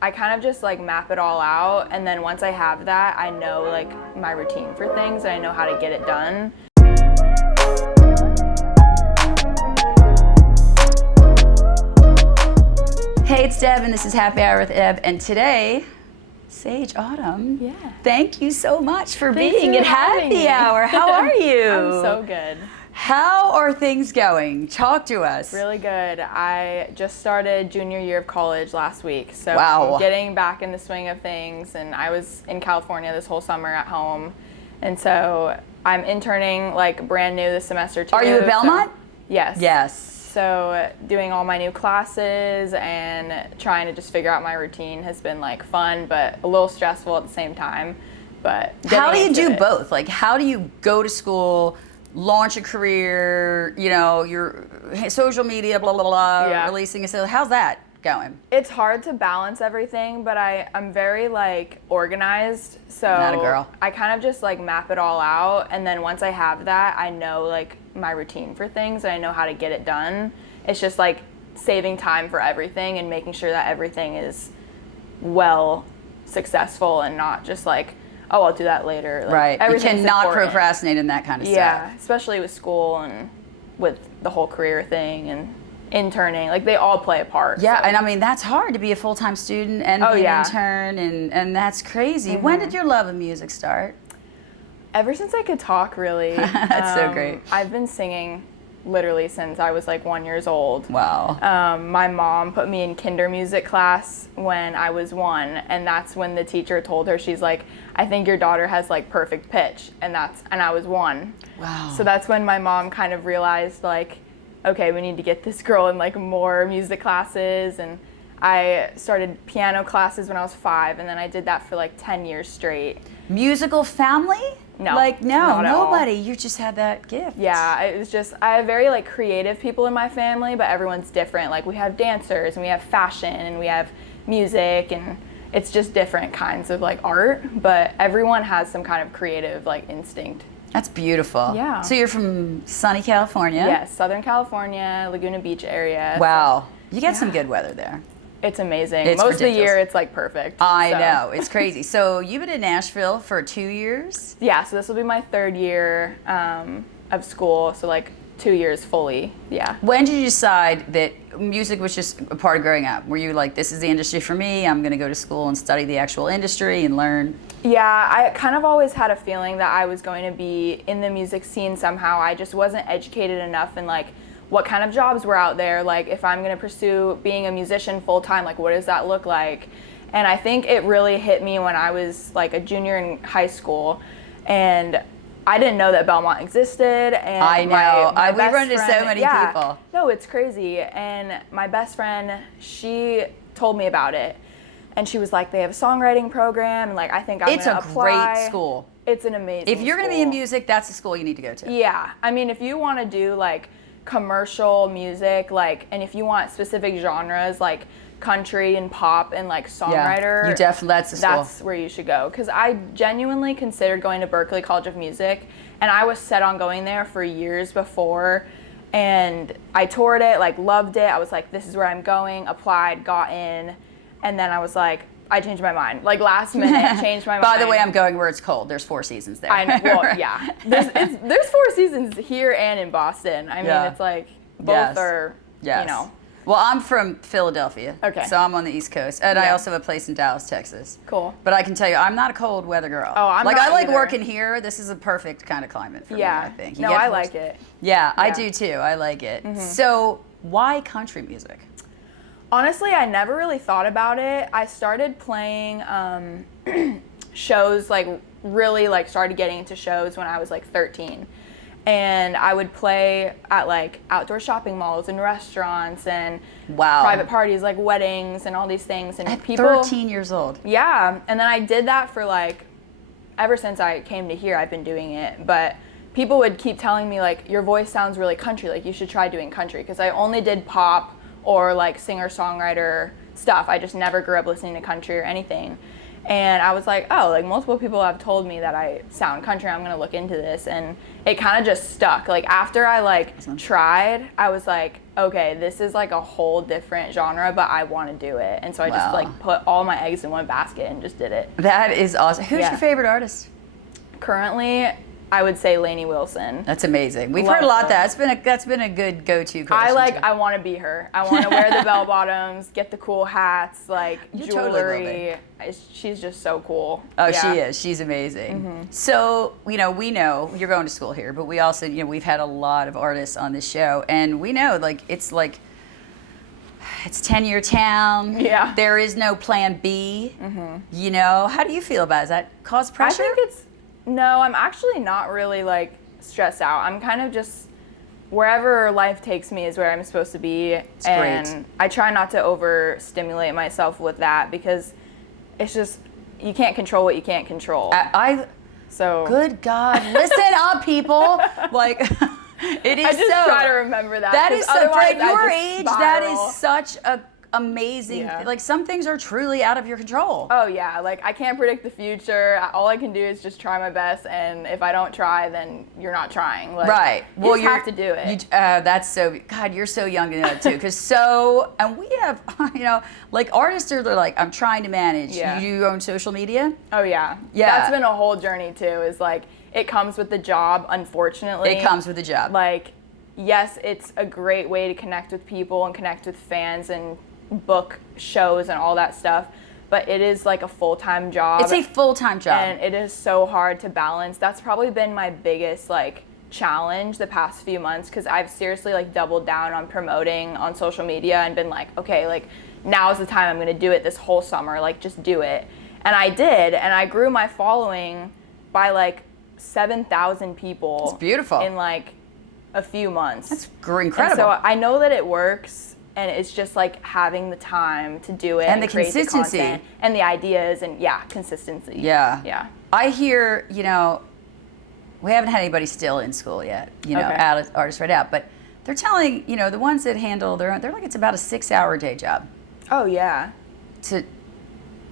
I kind of just like map it all out, and then once I have that, I know like my routine for things and I know how to get it done. Hey, it's Deb and this is Happy Hour with Deb, and today, Sage Autumn, thank you so much for being at Happy Hour. How are you? I'm so good. How are things going? Talk to us. Really good. I just started junior year of college last week, so Wow. I'm getting back in the swing of things, and I was in California this whole summer at home, and so I'm interning like brand new this semester too. Are you at Belmont? Yes. Yes. So doing all my new classes and trying to just figure out my routine has been like fun, but a little stressful at the same time. But how do you do it. both? Like, how do you go to school, launch a career, you know, your social media, blah, blah, blah, releasing a sale? How's that going? It's hard to balance everything, but I'm very like organized. So Not a girl. I kind of just like map it all out. And then once I have that, I know like my routine for things and I know how to get it done. It's just like saving time for everything and making sure that everything is well successful and not just like, oh, I'll do that later. Like, right. You cannot important. procrastinate in that kind of stuff. Yeah, especially with school and with the whole career thing and interning. Like, they all play a part. Yeah, so. and I mean, that's hard to be a full-time student and be an intern, and that's crazy. Mm-hmm. When did your love of music start? Ever since I could talk, really. That's so great. I've been singing literally since I was like 1 year old. Wow. My mom put me in kinder music class when I was 1, and that's when the teacher told her, she's like, I think your daughter has like perfect pitch, and I was 1. Wow. So that's when my mom kind of realized like, okay, we need to get this girl in like more music classes, and I started piano classes when I was 5, and then I did that for like 10 years straight. Musical family? No. Like, no, not at all. nobody. You just had that gift. Yeah, it was just, I have very like creative people in my family, but everyone's different. Like, we have dancers and we have fashion and we have music, and it's just different kinds of like art, but everyone has some kind of creative like instinct. That's beautiful. Yeah. So you're from sunny California? Yes, Southern California, Laguna Beach area. Wow. You get some good weather there. It's amazing. It's Most ridiculous. of the year it's like perfect. I know, it's crazy. So you've been in Nashville for 2 years? Yeah, so this will be my 3rd year of school, so like 2 years fully, yeah. When did you decide that music was just a part of growing up? Were you like, this is the industry for me, I'm gonna go to school and study the actual industry and learn? Yeah, I kind of always had a feeling that I was going to be in the music scene somehow. I just wasn't educated enough in like what kind of jobs were out there, like if I'm gonna pursue being a musician full time, like what does that look like? And I think it really hit me when I was like a junior in high school, and I didn't know that Belmont existed. And I know. We best run into so friend- many yeah, people. No, it's crazy. And my best friend, she told me about it, and she was like, they have a songwriting program, and like I think I'm It's gonna a apply. great school. It's an amazing If you're going to be in school. music, that's the school you need to go to. Yeah, I mean, if you want to do like commercial music, like, and if you want specific genres like country and pop and like songwriter, you definitely, that's the school. that's where you should go. Because I genuinely considered going to Berklee College of Music, and I was set on going there for years before, and I toured it, like loved it. I was like, this is where I'm going, applied, got in, and then I was like, I changed my mind. Like last minute, changed my mind. By the way, I'm going where it's cold. There's 4 seasons there. I know, well, yeah. There's 4 seasons here and in Boston. I mean, it's like both are, you know. Well, I'm from Philadelphia. Okay. So I'm on the East Coast. And I also have a place in Dallas, Texas. Cool. But I can tell you, I'm not a cold weather girl. Oh, I'm like, not I like either. working here. This is a perfect kind of climate for me, I think. You No, get I forced- like it. Yeah, I do too. I like it. So why country music? Honestly, I never really thought about it. I started playing shows, like really like started getting into shows when I was like 13. And I would play at like outdoor shopping malls and restaurants and private parties like weddings and all these things. And At people 13 years old. Yeah, and then I did that for like, ever since I came to here, I've been doing it. But people would keep telling me like, your voice sounds really country, like you should try doing country. Because I only did pop or like singer-songwriter stuff. I just never grew up listening to country or anything. And I was like, oh, like multiple people have told me that I sound country. I'm gonna look into this, and it kind of just stuck. Like after I like tried, I was like, okay, this is like a whole different genre, but I want to do it. And so I just like put all my eggs in one basket and just did it. That is awesome. Who's your favorite artist? Currently, I would say Lainey Wilson. That's amazing. We've heard a lot of that. That's been a good go-to question. I want to be her. I want to wear the bell bottoms, get the cool hats, like jewelry. She's just so cool. Oh, yeah. She is. She's amazing. So, we know you're going to school here, but we also, we've had a lot of artists on this show, and we know it's 10-year town. Yeah. There is no plan B. How do you feel about it? Does that cause pressure? I think no, I'm actually not really like stressed out. I'm kind of just wherever life takes me is where I'm supposed to be. It's and great. I try not to overstimulate myself with that because it's just, you can't control what you can't control. So good God, listen up, people. Like, it is I just try to remember that. That is so, for your age, spiral. that is such a amazing. Like, some things are truly out of your control. Oh yeah, like I can't predict the future. All I can do is just try my best, and if I don't try, then you're not trying. Like, right. Well, you have to do it. That's so. God, you're so young to know that too. Because and we have, like artists are like, I'm trying to manage. Yeah. You do your own social media. Oh yeah. Yeah. That's been a whole journey too. Is like it comes with the job. Unfortunately, it comes with the job. Like, yes, it's a great way to connect with people and connect with fans and book shows and all that stuff, but it is like a full-time job. It's a full-time job, and it is so hard to balance. That's probably been my biggest like challenge the past few months, because I've seriously like doubled down on promoting on social media and been like, okay, like now's the time. I'm gonna do it this whole summer, like just do it. And I did, and I grew my following by like 7,000 people. It's beautiful. In like a few months. That's incredible. And so I know that it works. And it's just like having the time to do it and the create consistency the content and the ideas and consistency. Yeah. I hear, we haven't had anybody still in school yet, artists right out, but they're telling, the ones that handle they're like, it's about a 6-hour day job. Oh yeah. To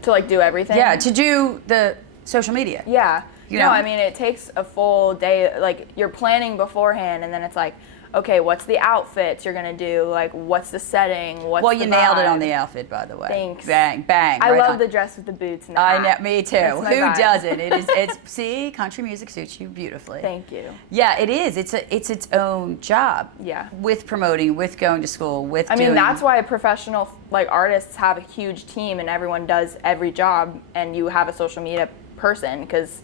like do everything. Yeah, to do the social media. Yeah. No, I mean, it takes a full day. Like you're planning beforehand, and then it's like, okay, what's the outfits you're gonna do? Like, what's the setting? Well, you nailed it on the outfit, by the way. Thanks. Bang, bang. I love the dress with the boots and the hat. I know, me too. Who doesn't? See, country music suits you beautifully. Thank you. Yeah, it is. It's its own job. Yeah. With promoting, with going to school, with I mean, that's why professional like artists have a huge team, and everyone does every job, and you have a social media person, because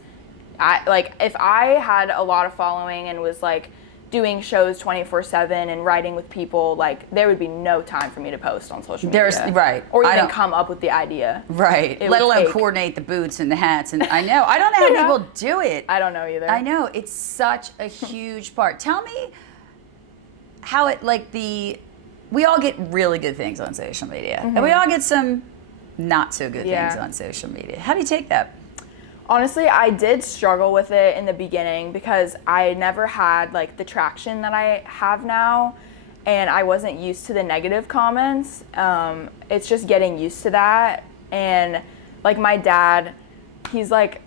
if I had a lot of following and was like doing shows 24/7 and writing with people, like there would be no time for me to post on social media. Right. Or even come up with the idea. Right. Let alone coordinate the boots and the hats. And I don't know how people do it. I don't know either. I know. It's such a huge part. Tell me how we all get really good things on social media. And we all get some not so good things on social media. How do you take that? Honestly, I did struggle with it in the beginning because I never had like the traction that I have now, and I wasn't used to the negative comments. It's just getting used to that. And like my dad, he's like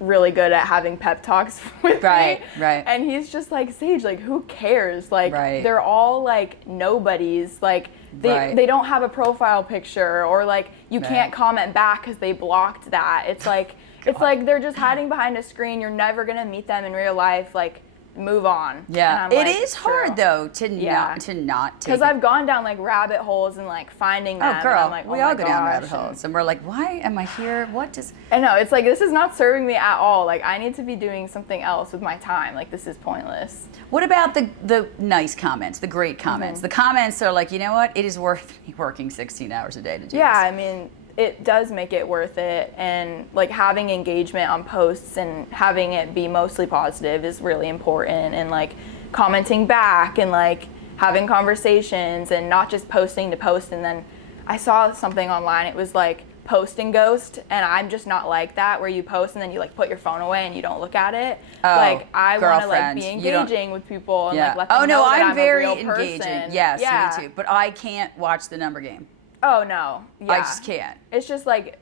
really good at having pep talks with me. Right. And he's just like, Sage, like who cares? Like they're all like nobodies. Like they don't have a profile picture, or like you can't comment back because they blocked that. It's like it's like they're just hiding behind a screen. You're never gonna meet them in real life. Like, move on. Yeah, it is hard though to not take. Because I've gone down like rabbit holes and like finding them. Oh, girl, and I'm like, we all go down rabbit holes, and we're like, why am I here? What does? I know, it's like this is not serving me at all. Like I need to be doing something else with my time. Like this is pointless. What about the nice comments, the great comments? The comments that are like, you know what? It is worth me working 16 hours a day to do this. I mean, it does make it worth it, and like having engagement on posts and having it be mostly positive is really important, and like commenting back and like having conversations and not just posting to post. And then I saw something online, it was like post and ghost, and I'm just not like that, where you post and then you like put your phone away and you don't look at it. Like I want to like be engaging with people and like let them know that I'm very a real engaging. person. Yes, me too. But I can't watch the number game. Oh no, yeah. I just can't. It's just like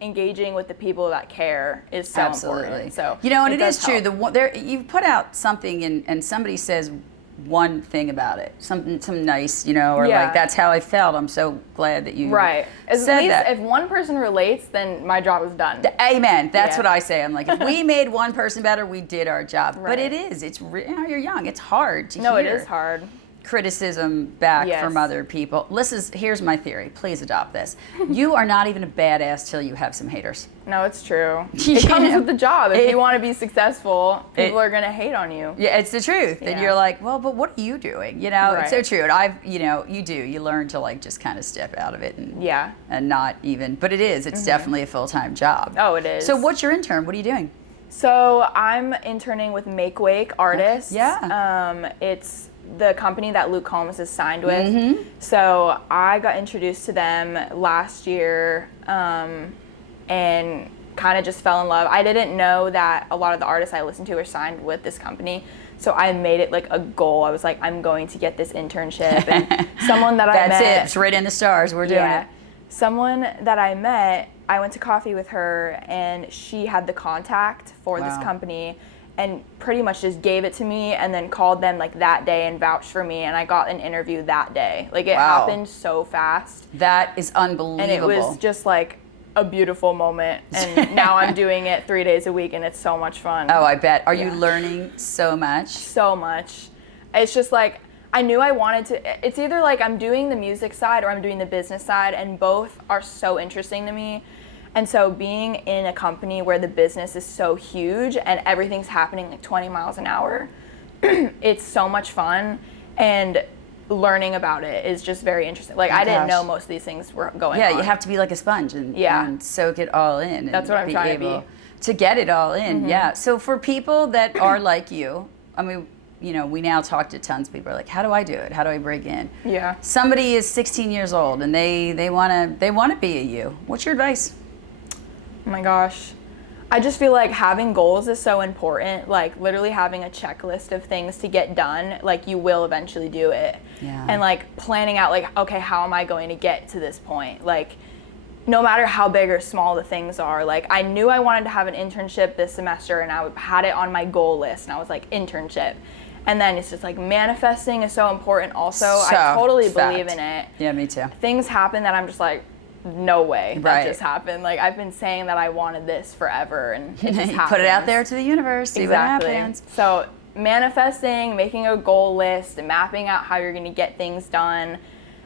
engaging with the people that care is so important. So you know, and it is true. help. You put out something and somebody says one thing about it, something nice, you know, or like that's how I felt. I'm so glad that you right. At said least that. If one person relates, then my job is done. Amen. That's what I say. I'm like, if we made one person better, we did our job. Right. But it's you know, you're young. It's hard to hear. No, it is hard. Criticism back from other people. Here's my theory. Please adopt this. You are not even a badass till you have some haters. No, it's true. It comes with the job. If you want to be successful, people are going to hate on you. Yeah, it's the truth. And you're like, well, but what are you doing? You know, it's so true. And you learn to like just kind of step out of it and not even, but it's definitely a full-time job. Oh, it is. So what's your intern? What are you doing? So I'm interning with Make Wake Artists. Okay. Yeah. It's the company that Luke Combs is signed with. So I got introduced to them last year and kind of just fell in love. I didn't know that a lot of the artists I listened to were signed with this company. So I made it like a goal. I was like, I'm going to get this internship. And someone that I met. That's it. It's written in the stars. We're doing it. Someone that I met, I went to coffee with her and she had the contact for this company and pretty much just gave it to me and then called them like that day and vouched for me, and I got an interview that day. Like it happened so fast. That is unbelievable. And it was just like a beautiful moment, and now I'm doing it 3 days a week and it's so much fun. Oh, I bet. Are you learning so much? So much. It's just like I knew I wanted to, it's either like I'm doing the music side or I'm doing the business side, and both are so interesting to me. And so being in a company where the business is so huge and everything's happening like 20 miles an hour, it's so much fun, and learning about it is just very interesting. Like I didn't know most of these things were going on. Yeah, you have to be like a sponge and soak it all in. That's what I'm trying to be. To get it all in, yeah. So for people that are like you, I mean, you know, we now talk to tons of people like, how do I do it? How do I break in? Yeah. Somebody is 16 years old and they want to be a you. What's your advice? Oh my gosh. I just feel like having goals is so important. Like literally having a checklist of things to get done, like you will eventually do it. Yeah. And like planning out like, okay, how am I going to get to this point? Like no matter how big or small the things are, like I knew I wanted to have an internship this semester and I had it on my goal list and I was like, internship. And then it's just like manifesting is so important also. I totally believe in it. Yeah, me too. Things happen that I'm just like, no way that just happened. Like I've been saying that I wanted this forever and it just happens. Put it out there to the universe, see what happens. So manifesting, making a goal list, mapping out how you're going to get things done,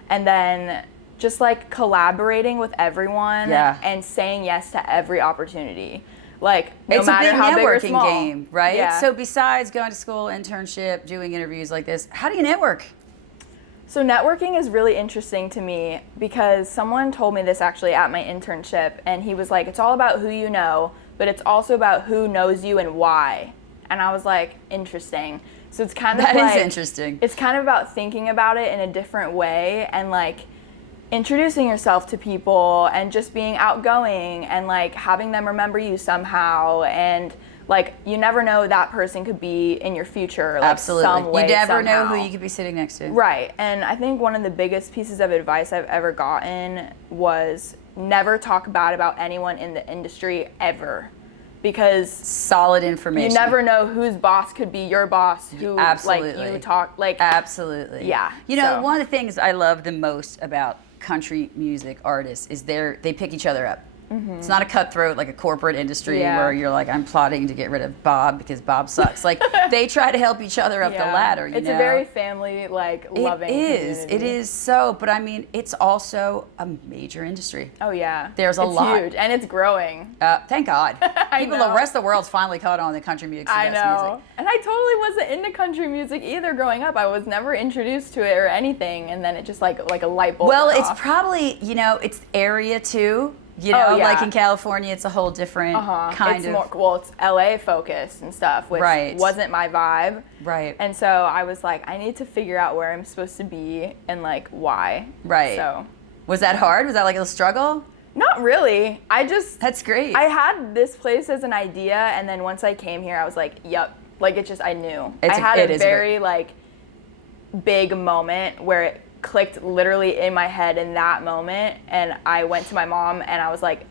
and then just like collaborating with everyone and saying yes to every opportunity. Like no matter how big or small. It's a big networking game, right? Yeah. So besides going to school, internship, doing interviews like this, how do you network? So networking is really interesting to me because someone told me this actually at my internship, and he was like, it's all about who you know, but it's also about who knows you and why. And I was like, interesting. So it's kind of that is interesting. It's kind of about thinking about it in a different way and like introducing yourself to people and just being outgoing and like having them remember you somehow, and like you never know, that person could be in your future, like some way, you never somehow. know who you could be sitting next to. Right. And I think one of the biggest pieces of advice I've ever gotten was never talk bad about anyone in the industry ever, because solid information. You never know whose boss could be your boss, who like you talk like. Absolutely. Yeah. You know, one of the things I love the most about country music artists is they pick each other up. Mm-hmm. It's not a cutthroat like a corporate industry where you're like, I'm plotting to get rid of Bob because Bob sucks. Like they try to help each other up the ladder. It's a very family like loving community. It is so, but I mean, it's also a major industry. Oh yeah, there's a lot. It's huge and it's growing. Thank God. The rest of the world's finally caught on to country music. I know, and I totally wasn't into country music either growing up. I was never introduced to it or anything, and then it just like a light bulb. Well, went it's off. probably it's area too. You know, like in California, it's a whole different kind of. Well, it's LA focused and stuff, which wasn't my vibe. Right. And so I was like, I need to figure out where I'm supposed to be and like why. Right. So. Was that hard? Was that like a struggle? Not really. That's great. I had this place as an idea, and then once I came here, I was like, yep. Like I knew. I had a very like big moment where it clicked literally in my head in that moment, and I went to my mom and I was like,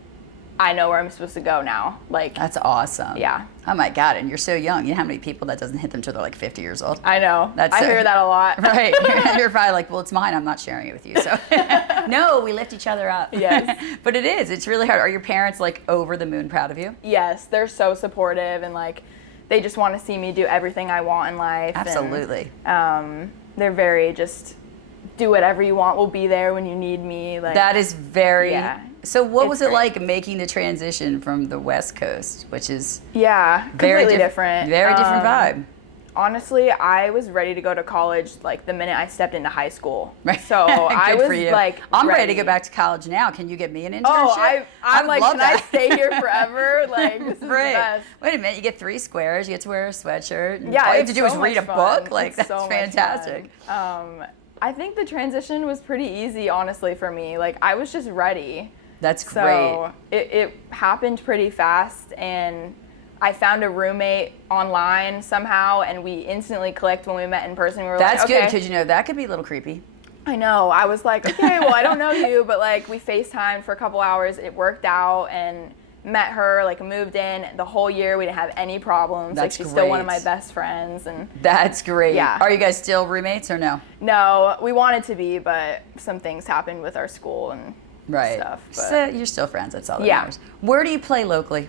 I know where I'm supposed to go now. Like, that's awesome. Yeah. Oh my God, and you're so young. You know how many people that doesn't hit them till they're like 50 years old? I know. I hear that a lot. Right. You're probably like, well, it's mine. I'm not sharing it with you. So no, we lift each other up. Yes. But it is. It's really hard. Are your parents like over the moon proud of you? Yes, they're so supportive, and like they just want to see me do everything I want in life. Absolutely. And, they're very just do whatever you want. We'll be there when you need me. Like, that is very. Yeah. So what was it great. like making the transition from the West Coast, which is completely different. Very different vibe. Honestly, I was ready to go to college like the minute I stepped into high school. Right. So I was like, I'm ready to go back to college now. Can you get me an internship? Oh, I'm like, can that. I stay here forever? Like, this is right. the best. Wait a minute, you get 3 squares. You get to wear a sweatshirt. And yeah, all you have to do is read a book. Like, that's so fantastic. I think the transition was pretty easy, honestly, for me. Like, I was just ready. That's great. So it happened pretty fast, and I found a roommate online somehow, and we instantly clicked when we met in person. We were That's like, okay. good, because you know that could be a little creepy. I know. I was like, okay, well, I don't know you, but like we FaceTimed for a couple hours. It worked out, and met her, like moved in. The whole year we didn't have any problems. That's like she's great. still one of my best friends, and that's great. Yeah. Are you guys still roommates or no? No, we wanted to be, but some things happened with our school and stuff. But So you're still friends. That's all that Yeah. matters. Where do you play locally?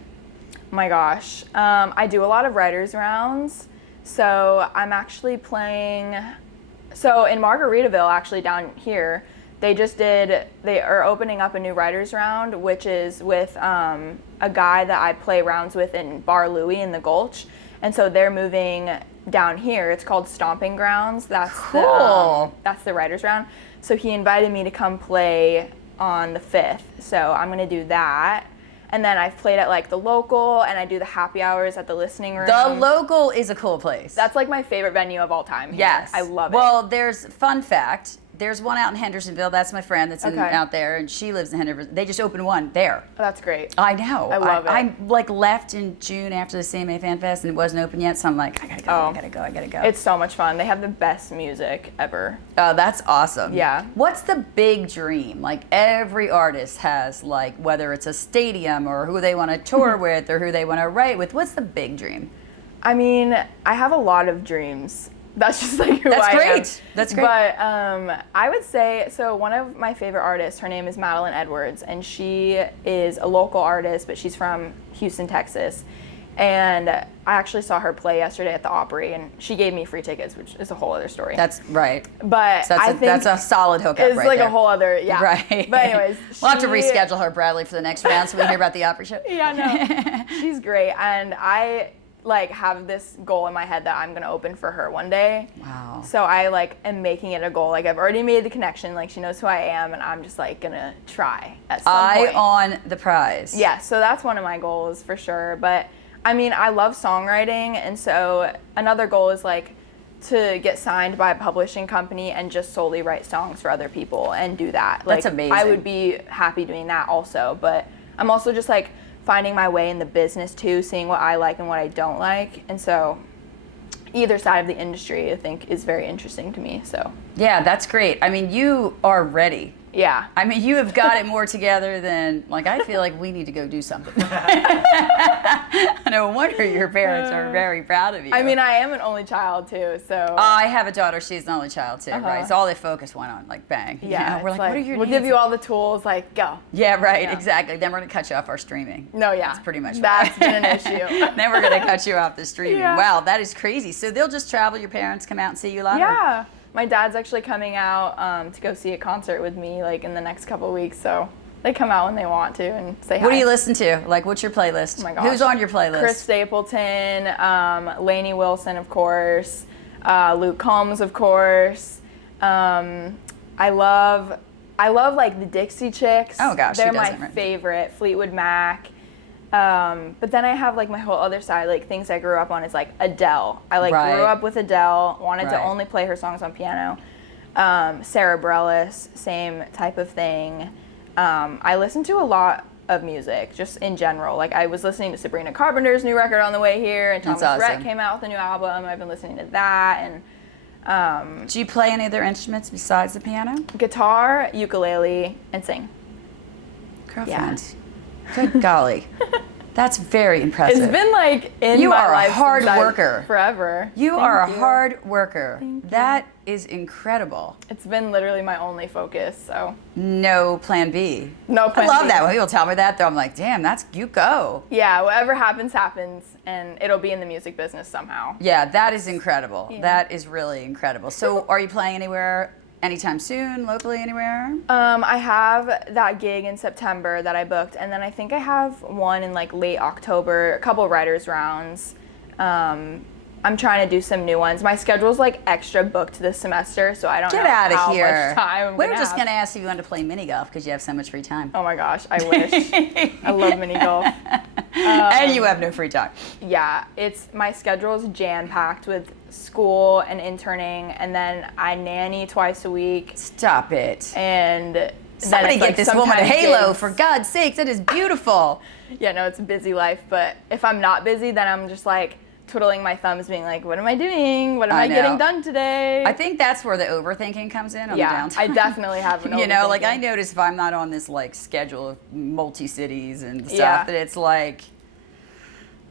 my gosh, I do a lot of writers rounds. So I'm actually playing. So in Margaritaville, actually down here, they are opening up a new writers round, which is with a guy that I play rounds with in Bar Louie in the Gulch. And so they're moving down here. It's called Stomping Grounds. That's cool. That's the writers round. So he invited me to come play on the 5th. So I'm gonna do that. And then I've played at like the Local, and I do the happy hours at the Listening Room. The Local is a cool place. That's like my favorite venue of all time. Yes. I love it. Well, there's fun fact. There's one out in Hendersonville. That's my friend that's out there, and she lives in Hendersonville. They just opened one there. Oh, that's great. I know. I love it. I like left in June after the CMA Fan Fest, and it wasn't open yet, so I'm like, I gotta go. It's so much fun. They have the best music ever. Oh, that's awesome. Yeah. What's the big dream? Like every artist has, like whether it's a stadium or who they want to tour with or who they want to write with. What's the big dream? I mean, I have a lot of dreams. That's just like who I am. That's great. But I would say, so one of my favorite artists, her name is Madeline Edwards, and she is a local artist, but she's from Houston, Texas. And I actually saw her play yesterday at the Opry, and she gave me free tickets, which is a whole other story. That's right. But so I think that's a solid hookup it's right like there. a whole other, yeah. Right. But anyways. We'll have to reschedule her, Bradley, for the next round so we can hear about the Opry show. Yeah, no. She's great. And I like have this goal in my head that I'm gonna open for her one day. Wow. So I like am making it a goal. Like I've already made the connection. Like she knows who I am, and I'm just like gonna try at some point. Eye on the prize. Yeah. So that's one of my goals for sure. But I mean, I love songwriting, and so another goal is like to get signed by a publishing company and just solely write songs for other people and do that. Like, that's amazing. I would be happy doing that also. But I'm also just like finding my way in the business too, seeing what I like and what I don't like. And so either side of the industry I think is very interesting to me. So yeah, that's great. I mean, you are ready. yeah. I mean, you have got it more together than, like, I feel like we need to go do something. No wonder your parents are very proud of you. I mean, I am an only child too, so. I have a daughter. She's an only child too, right? So all their focus went on, like, bang. Yeah. You know, we're like, what are your We'll needs? give you all the tools, like, go. Yeah, right, Yeah. exactly. Then we're going to cut you off our streaming. No, yeah. That's pretty much That's been an issue. Then we're going to cut you off the streaming. Yeah. Wow, that is crazy. So they'll just travel, your parents come out and see you live? Yeah. My dad's actually coming out to go see a concert with me, like, in the next couple of weeks, so they come out when they want to and say hi. What do you listen to? Like, what's your playlist? Oh my gosh. Who's on your playlist? Chris Stapleton, Lainey Wilson, of course, Luke Combs, of course. I love like the Dixie Chicks. Oh gosh, they're who my doesn't, right? favorite. Fleetwood Mac. But then I have like my whole other side, like things I grew up on is like Adele. I like Right. grew up with Adele, wanted to Right. only play her songs on piano. Sarah Bareilles, same type of thing. I listen to a lot of music, just in general. Like I was listening to Sabrina Carpenter's new record on the way here, and Thomas That's awesome. Rhett came out with a new album. I've been listening to that, and Do you play any other instruments besides the piano? Guitar, ukulele, and sing. Girlfriend. Good golly. That's very impressive. It's been like in you my are life a hard since worker. Forever. You Thank are a you. hard worker. Thank you. That is incredible. It's been literally my only focus, so. No plan B. No plan I love B. that when people tell me that, though. I'm like, damn, that's, you go. Yeah, whatever happens, happens, and it'll be in the music business somehow. Yeah, that is incredible. Yeah. That is really incredible. So are you playing anywhere anytime soon, locally, anywhere? I have that gig in September that I booked, and then I think I have one in like late October, a couple writers rounds. I'm trying to do some new ones. My schedule's like extra booked this semester, so I don't Get know out of how here. much time I'm We were just have. going to ask if you wanted to play mini golf because you have so much free time. Oh my gosh, I wish. I love mini golf. And you have no free time. Yeah, my schedule's jam-packed with school and interning, and then I nanny twice a week. Stop it. And then Somebody it's, get like, this woman a sometimes halo, gigs. for God's sakes. That is beautiful. Yeah, no, it's a busy life, but if I'm not busy, then I'm just like twiddling my thumbs being like, what am I doing? What am I know. getting done today? I think that's where the overthinking comes in on the yeah, downtime. I definitely have an You know, like I overthinking. notice if I'm not on this like schedule of multi-cities and stuff, Yeah. that it's like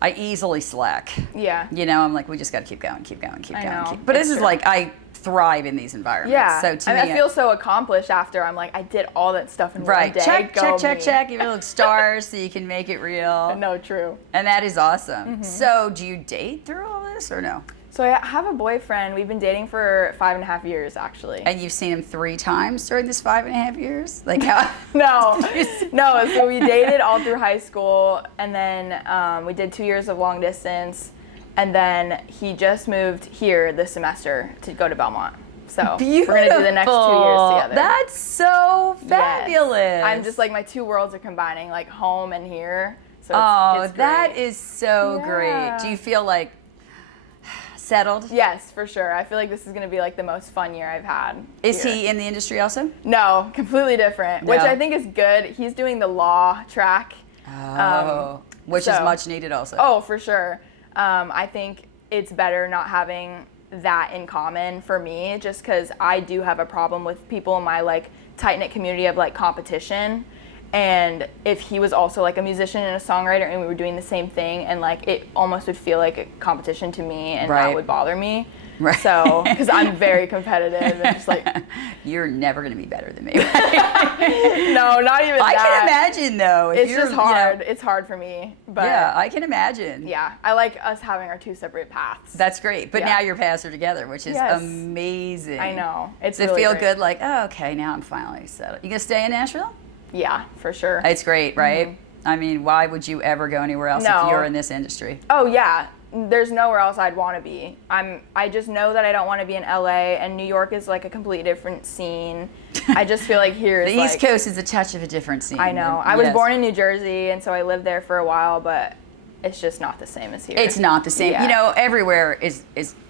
I easily slack. Yeah. You know, I'm like, we just got to keep going, keep going, keep I going. know. But It's this is true. like, I thrive in these environments. Yeah, So to I me, feel so accomplished after I'm like, I did all that stuff in right. one day. Check, Go check, check, me. check. You look stars so you can make it real. No, true. And that is awesome. Mm-hmm. So do you date through all this or no? So I have a boyfriend. We've been dating for 5.5 years, actually. And you've seen him 3 times during this 5.5 years? Like how? No. So we dated all through high school, and then we did 2 years of long distance, and then he just moved here this semester to go to Belmont. So Beautiful. we're gonna do the next 2 years together. That's so Yes. fabulous. I'm just like, my two worlds are combining, like home and here. So it's that great. is so great. Yeah. Do you feel like settled? Yes, for sure. I feel like this is gonna be like the most fun year I've had. Is here. he in the industry also? No, completely different, which No. I think is good. He's doing the law track. Which is so- much needed also. Oh, for sure. I think it's better not having that in common for me, just because I do have a problem with people in my like tight-knit community of like competition. And if he was also like a musician and a songwriter and we were doing the same thing, and like it almost would feel like a competition to me, and Right. that would bother me. Right. So, because I'm very competitive and just like, You're never going to be better than me. no, not even I that. can imagine though. If It's you're, just you know- hard. It's hard for me. But yeah, I can imagine. yeah, I like us having our two separate paths. That's great. But Yeah. now your paths are together, which is Yes. amazing. I know. It's Does it really feel great. good? Like, oh, okay, now I'm finally settled. You gonna stay in Nashville? Yeah, for sure. It's great, right? I mean, why would you ever go anywhere else No. if you're in this industry? Oh yeah, there's nowhere else I'd want to be. I just know that I don't want to be in LA, and New York is like a completely different scene. I just feel like here is The East like, Coast is a touch of a different scene. I know. I was born in New Jersey, and so I lived there for a while, but it's just not the same as here. It's not the same. Yeah. You know, everywhere is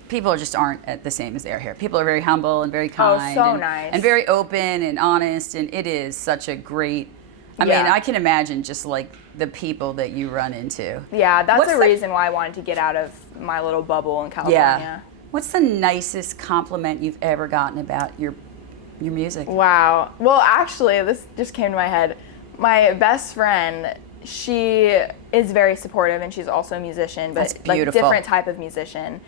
people just aren't the same as they are here. People are very humble and very kind. so and, nice. And very open and honest, and it is such a great. I Yeah. mean, I can imagine just like the people that you run into. Yeah, that's What's a the- reason why I wanted to get out of my little bubble in California. Yeah. What's the nicest compliment you've ever gotten about your music? Wow. Well, actually, this just came to my head. My best friend, she is very supportive, and she's also a musician, but That's like beautiful. different type of musician.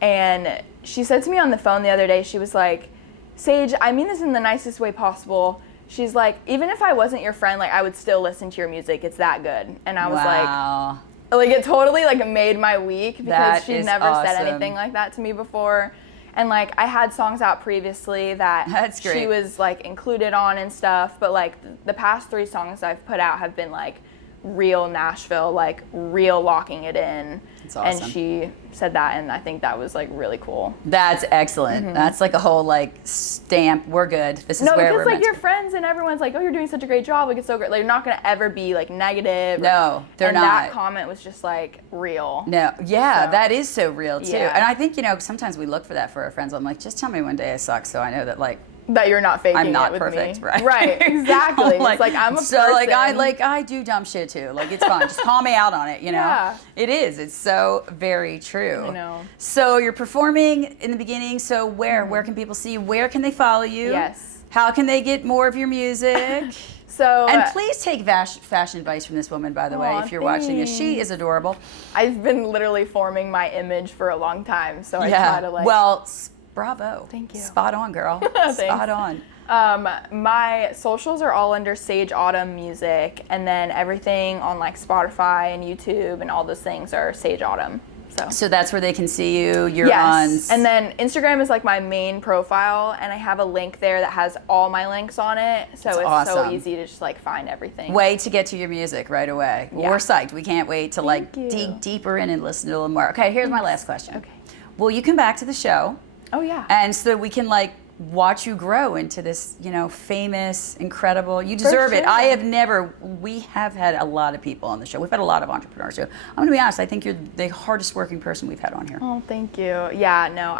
And she said to me on the phone the other day, she was like, Sage, I mean this in the nicest way possible. She's like, even if I wasn't your friend, like I would still listen to your music. It's that good. And I was Wow. like it totally like made my week, because That she'd is never said awesome. anything like that to me before. And like I had songs out previously that That's great. she was like included on and stuff, but like the past 3 songs I've put out have been like real Nashville, like real locking it in. That's awesome. And she said that, and I think that was like really cool. That's excellent. That's like a whole like stamp. We're good. This is No, where because we're like meant your to be. friends and everyone's like, oh, you're doing such a great job, like it's so great. Like you're not gonna ever be like negative. No, they're and not. that comment was just like real. No, yeah, So- that is so real too. Yeah. And I think, you know, sometimes we look for that for our friends. I'm like, just tell me one day I suck so I know that like that you're not faking I'm not it with perfect, me. right? Right, exactly. It's like I'm a so person. I do dumb shit too. Like it's fine. Just call me out on it, you know? Yeah. It is. It's so very true. I know. So you're performing in the beginning. So where can people see you? Where can they follow you? Yes. How can they get more of your music? So And please take fashion advice from this woman, by the way, Aw, if you're watching this. She is adorable. I've been literally forming my image for a long time, so I try to like. Well, bravo. Thank you. Spot on, girl. Spot on. My socials are all under Sage Autumn Music, and then everything on like Spotify and YouTube and all those things are Sage Autumn. So that's where they can see you. You're Yes. on. And then Instagram is like my main profile, and I have a link there that has all my links on it. So it's awesome. so easy to just like find everything. Way to get to your music right away. Yeah. We're psyched. We can't wait to like you. dig deeper in and listen to a little more. Okay, here's my last question. Okay. Will you come back to the show? Oh yeah. And so we can like watch you grow into this, famous, incredible. You deserve it. sure. We have had a lot of people on the show. We've had a lot of entrepreneurs too. I'm gonna be honest, I think you're the hardest working person we've had on here. Oh, thank you. Yeah, no,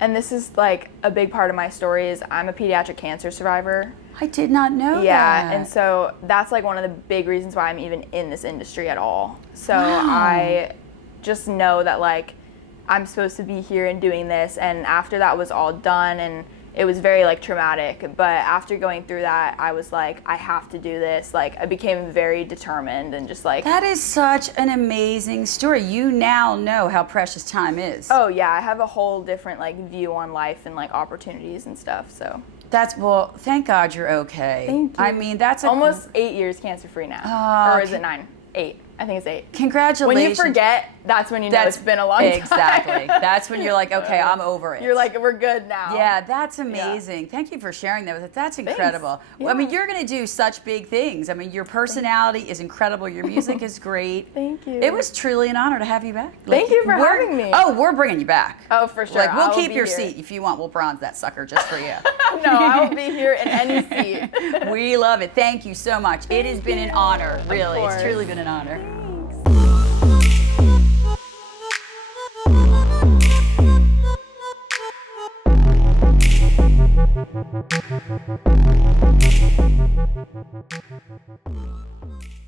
and this is like a big part of my story is I'm a pediatric cancer survivor. I did not know Yeah, that. and so that's like one of the big reasons why I'm even in this industry at all. So Wow. I just know that like I'm supposed to be here and doing this, and after that was all done, and it was very like traumatic, but after going through that I was like, I have to do this. Like I became very determined and just like That is such an amazing story. You now know how precious time is. oh yeah, I have a whole different like view on life and like opportunities and stuff. So Well, thank God you're okay. Thank you. I mean, that's almost 8 years cancer free now. Oh, Or is it 9? 8. I think it's 8. Congratulations. When you forget, that's when you know it's been a long time. Exactly. That's when you're like, okay, I'm over it. You're like, we're good now. Yeah, that's amazing. Thank you for sharing that with us. That's incredible. Yeah. Well, I mean, you're going to do such big things. I mean, your personality is incredible. Your music is great. Thank you. It was truly an honor to have you back. Thank you for having me. Oh, we're bringing you back. Oh, for sure. Like, we'll I will keep be your here. seat. If you want, we'll bronze that sucker just for you. No, I will be here in any seat. We love it. Thank you so much. It has been an honor, really. It's course. truly been an honor. Thanks.